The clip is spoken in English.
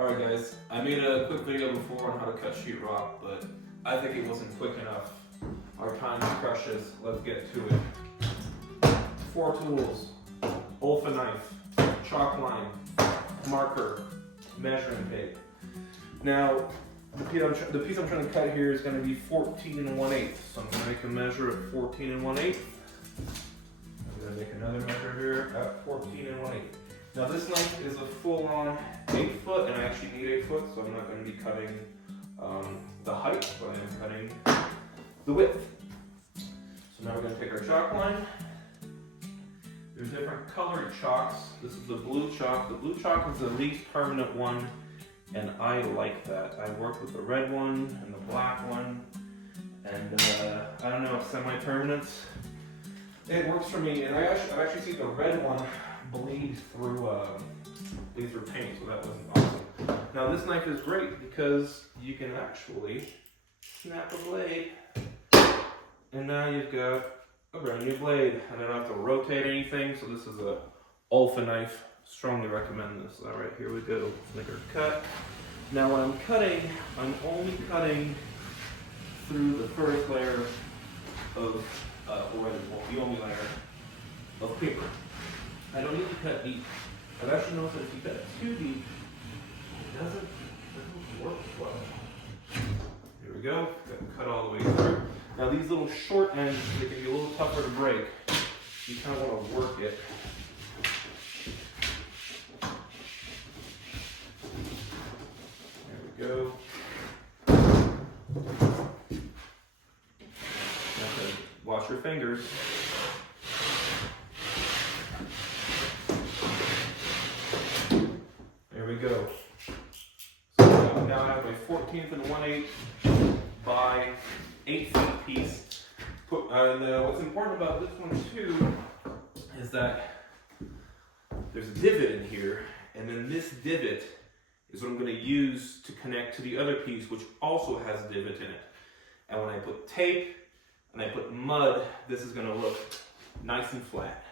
Alright guys, I made a quick video before on how to cut sheetrock, but I think it wasn't quick enough. Our time is precious, let's get to it. 4 tools: Olfa knife, chalk line, marker, measuring tape. Now, the piece I'm trying to cut here is going to be 14 1/8, so I'm going to make a measure of 14 1/8. I'm going to make another measure here at 14 1/8. Now this knife is a full-on 8 foot, and I actually need 8 foot, so I'm not going to be cutting the height, but I'm cutting the width. So now we're going to take our chalk line. There's different colored chalks. This is the blue chalk. The blue chalk is the least permanent one, and I like that. I work with the red one and the black one, and I don't know, semi-permanence. It works for me, and I've actually seen the red one bleed through paint, so that wasn't awesome. Now this knife is great because you can actually snap a blade, and now you've got a brand new blade. I don't have to rotate anything, so this is a Olfa knife. Strongly recommend this. All right, here we go. Make our cut. Now when I'm cutting, I'm only cutting through the first layer of, the only layer of paper. I don't need to cut deep. I've actually noticed that if you cut too deep, it doesn't work well. Here we go. Cut all the way through. Now these little short ends, they can be a little tougher to break. You kind of want to work it. There we go. Okay. Wash your fingers. There we go. So now I have a 14th and 1/8 by 8 feet piece. What's important about this one too is that there's a divot in here, and then this divot is what I'm going to use to connect to the other piece, which also has a divot in it. And when I put tape and I put mud, this is going to look nice and flat.